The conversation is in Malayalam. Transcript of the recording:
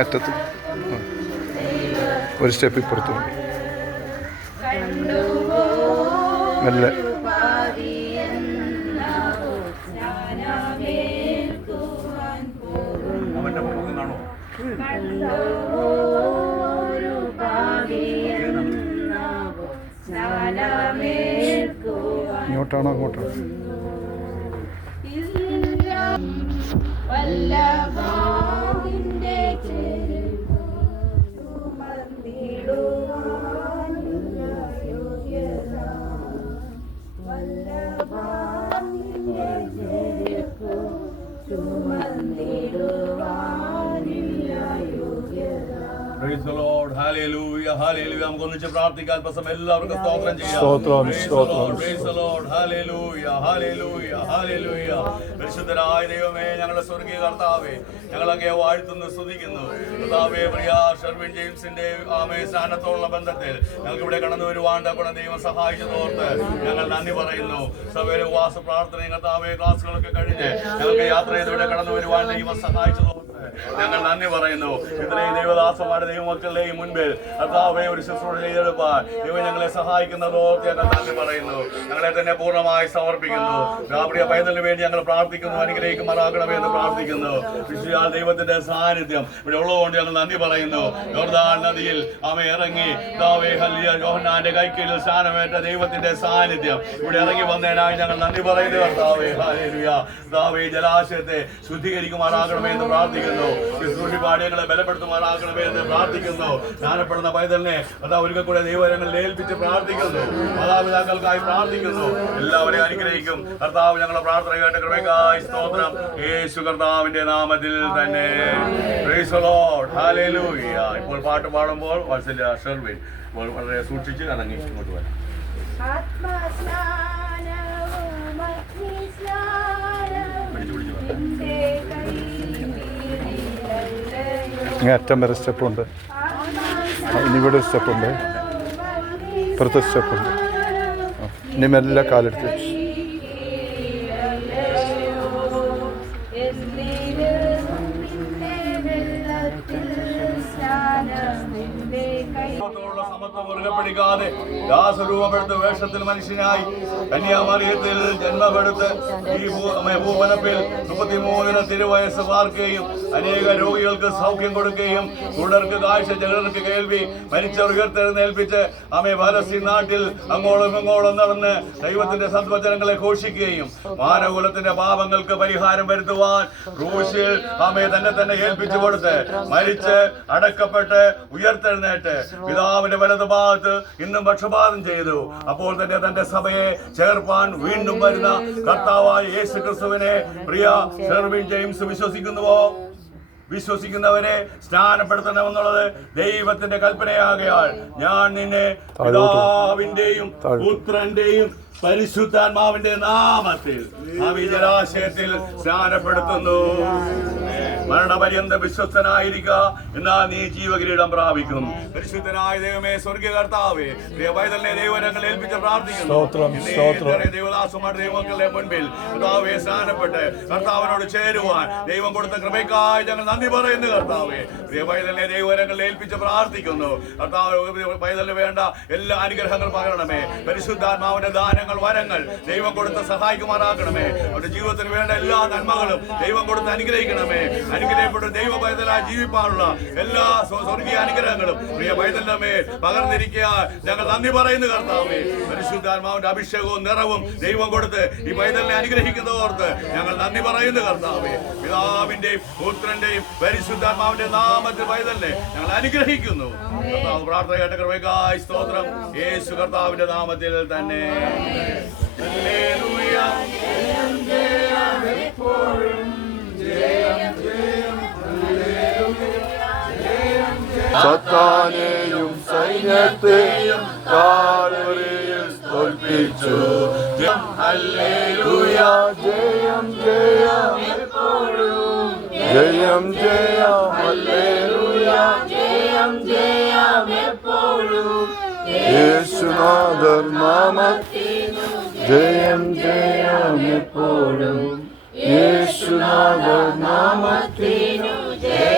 അറ്റത്ത് ഒരു സ്റ്റെപ്പ് ഇപ്പുറത്ത് നല്ല ഇങ്ങോട്ടാണോ അങ്ങോട്ടാണോ? Praise the Lord. Hallelujah. Hallelujah. നമുക്ക് ഒന്നിച്ച് പ്രാർത്ഥിക്കാൻ പസം എല്ലാവർക്കും സ്തോത്രം ചെയ്യാം. Praise the Lord. Hallelujah. Hallelujah. Hallelujah. പരിശുദ്ധനായ ദൈവമേ, ഞങ്ങളുടെ സ്വർഗ്ഗീയ കർത്താവേ, ഞങ്ങളൊക്കെ വാഴ്ത്തുന്നു സ്തുതിക്കുന്നു. കർത്താവേ, പ്രിയ ഷെർവിൻ ജെയിംസിന്റെ സ്ഥാനത്തോടുള്ള ബന്ധത്തിൽ ഞങ്ങൾക്ക് ഇവിടെ കടന്നു വരുവാൻ ദൈവം സഹായിച്ചതോർത്ത് ഞങ്ങൾ നന്ദി പറയുന്നു. സഭയിലെ ഉപവാസ പ്രാർത്ഥനയും കർത്താവേ ക്ലാസ്സുകളൊക്കെ കഴിഞ്ഞ് ഞങ്ങൾക്ക് യാത്ര ചെയ്ത് ഇവിടെ കടന്നു വരുവാൻ ദൈവം സഹായിച്ചതോർത്ത് ഞങ്ങൾ നന്ദി പറയുന്നു. ഇത്രയും ദൈവദാസന്മാരുടെ ദൈവമക്കളുടെയും മുൻപിൽ കർത്താവേ ഒരു ശുശ്രൂഷ ചെയ്തെടുപ്പാൻ ദൈവം ഞങ്ങളെ സഹായിക്കുന്നതോർത്ത് ഞങ്ങൾ നന്ദി പറയുന്നു. ഞങ്ങളെ തന്നെ പൂർണ്ണമായി സമർപ്പിക്കുന്നു. ഗാബ്രിയ പൈതലിന് വേണ്ടി ഞങ്ങൾ പ്രാർത്ഥിക്കുന്നു. അനുഗ്രഹിക്കുമാറാകണമേ എന്ന് പ്രാർത്ഥിക്കുന്നു. വിശുദ്ധാൽ ദൈവത്തിന്റെ സാന്നിധ്യം ഇവിടെ ഉള്ളതുകൊണ്ട് ഞങ്ങൾ നന്ദി പറയുന്നു. യോർദാൻ നദിയിൽ ഇറങ്ങി യോഹന്നാന്റെ കൈക്കീഴിൽ സ്ഥാനമേറ്റ ദൈവത്തിന്റെ സാന്നിധ്യം ഇവിടെ ഇറങ്ങി വന്നതിനായി ഞങ്ങൾ നന്ദി പറയുന്നു. കർത്താവേ, ഹല്ലേലൂയ. കർത്താവേ, ജലാശയത്തെ ശുദ്ധീകരിക്കുമാറാകണമേ എന്ന് പ്രാർത്ഥിക്കുന്നു. പാഠ്യങ്ങളെ ബലപ്പെടുത്തുമാറാകണമേ എന്ന് പ്രാർത്ഥിക്കുന്നു. ജ്ഞാനപ്പെടുന്ന പൈതലിനെ ഒരിക്കൽ കൂടെ ദൈവങ്ങളിൽ ഏൽപ്പിച്ച് പ്രാർത്ഥിക്കുന്നു. മാതാപിതാക്കൾക്കായി പ്രാർത്ഥിക്കുന്നു. എല്ലാവരെയും അനുഗ്രഹിക്കും. കർത്താവ് ഞങ്ങളുടെ പ്രാർത്ഥന കേട്ട കൃപയ്ക്കായി സ്തോത്രം. യേശു കർത്താവിന്റെ നാമത്തിൽ തന്നെ. Praise the Lord. ഹല്ലേലൂയ. ഇപ്പോൾ പാട്ട് പാടുമ്പോൾ വത്സല്യ ഷെർവിൻ വളരെ സൂക്ഷിച്ച് ഇറങ്ങി ഇങ്ങോട്ട് വരാം. അറ്റം വരെ സ്റ്റെപ്പുണ്ട്. ഇനി ഇവിടെ ഒരു സ്റ്റെപ്പുണ്ട്, ഇപ്പുറത്തെ സ്റ്റെപ്പുണ്ട്. ഇനി മെല്ലെ കാലെടുത്ത് വെച്ചു. ിക്കാതെ ദാസരൂപമെടുത്ത് വേഷത്തിൽ മനുഷ്യനായി കന്യാമറിയത്തിൽ ജന്മമെടുത്ത് ഈ ഭൂവനപ്പിൽ 33 തിരുവയസ്സ് പാർക്കുകയും അനേക രോഗികൾക്ക് സൗഖ്യം കൊടുക്കുകയും കുടർക്ക് കാഴ്ച, ജനർക്ക് കേൾവി, മരിച്ചവർ ഉയർത്തെഴുന്നേൽപ്പിച്ച് പലസ്തീൻ നാട്ടിൽ അങ്ങോളം ഇങ്ങോളം നടന്ന് ദൈവത്തിന്റെ സദ്വചനങ്ങളെ ഘോഷിക്കുകയും മാനവകുലത്തിന്റെ പാപങ്ങൾക്ക് പരിഹാരം വരുത്തുവാൻ ക്രൂശിൽ തന്നെ ഏൽപ്പിച്ചു കൊടുത്ത് മരിച്ച് അടക്കപ്പെട്ട് ഉയർത്തെഴുന്നേറ്റ് പിതാവിന്റെ വലതുഭാഗത്ത് ഇന്നും പക്ഷപാതം ചെയ്തു. അപ്പോൾ തന്നെ തന്റെ സഭയെ ചേർപ്പാൻ വീണ്ടും വരുന്ന കർത്താവായ യേശു ക്രിസ്തുവിനെ പ്രിയ ഷെർവിൻ ജെയിംസ് വിശ്വസിക്കുന്നുവോ? വിശ്വസിക്കുന്നവരെ സ്നാനപ്പെടുത്തണമെന്നുള്ളത് ദൈവത്തിന്റെ കൽപ്പനയാകയാൽ ഞാൻ നിന്നെ പിതാവിന്റെയും പുത്രന്റെയും പരിശുദ്ധാത്മാവിന്റെ നാമത്തിൽ ജലാശയത്തിൽ സ്നാനപ്പെടുത്തുന്നു. മരണപര്യന്തം വിശ്വസ്തനായിരിക്കുക, എന്നാൽ നീ ജീവകിരീടം പ്രാപിക്കും. പരിശുദ്ധനായ ദൈവമേ, സ്വർഗീയ കർത്താവേ, പൈതലിനെ ദൈവങ്ങൾ ഏൽപ്പിച്ച് പ്രാർത്ഥിക്കുന്നു. ദേവദാസന്മാരുടെ ദൈവമക്കളുടെ മുൻപിൽ കർത്താവെ സ്നാനപ്പെട്ട് കർത്താവിനോട് ചേരുവാൻ ദൈവം കൊടുത്ത കൃപയ്ക്കായി ഞങ്ങൾ നന്ദി പറയുന്നു. കർത്താവെ, പൈതലിനെ ദൈവങ്ങൾ ഏൽപ്പിച്ച് പ്രാർത്ഥിക്കുന്നു. കർത്താവ് പൈതലിന് വേണ്ട എല്ലാ അനുഗ്രഹങ്ങളും പകരണമേ. പരിശുദ്ധാത്മാവിന്റെ ദാനങ്ങൾ, വരങ്ങൾ ദൈവം കൊടുത്ത് സഹായിക്കുമാറാക്കണമേ. അവരുടെ ജീവിതത്തിന് വേണ്ട എല്ലാ നന്മകളും ദൈവം കൊടുത്ത് അനുഗ്രഹിക്കണമേ. അനുഗ്രഹപ്പെട്ട ദൈവ പൈതലായി ജീവിക്കാനുള്ള എല്ലാ സ്വർഗീയ അനുഗ്രഹങ്ങളും പ്രിയ പൈതലിന്റെ മേൽ പകർന്നിരിക്കുക ഞങ്ങൾ നന്ദി പറയുന്നു. കർത്താവേ, പരിശുദ്ധാത്മാവിന്റെ അഭിഷേകവും നിറവും ദൈവം കൊടുത്ത് ഈ പൈതലിനെ അനുഗ്രഹിക്കുന്നതോർത്ത് ഞങ്ങൾ നന്ദി പറയുന്നു. കർത്താവേ, പിതാവിന്റെയും പുത്രന്റെയും പരിശുദ്ധാത്മാവിന്റെ നാമത്തിൽ പൈതലിനെ ഞങ്ങൾ അനുഗ്രഹിക്കുന്നു. കർത്താവ് പ്രാർത്ഥന കേട്ട കൃപയ്ക്കായി സ്തോത്രം. യേശു കർത്താവിന്റെ നാമത്തിൽ തന്നെ. ഹല്ലേലൂയ. സത്താനെയും സൈന്യത്തെയും കാൽവരിയിൽ തോൽപ്പിച്ചു. ഹല്ലേലൂയ. ജയം ജയം എപ്പോഴും ജയം ജയം. ഹല്ലേലൂയ. ജയം ജയം എപ്പോഴും യേശുനാഥൻ നാമത്തിൽ ജയം ജയം എപ്പോഴും യേശുനാഥ നാമത്തിൽ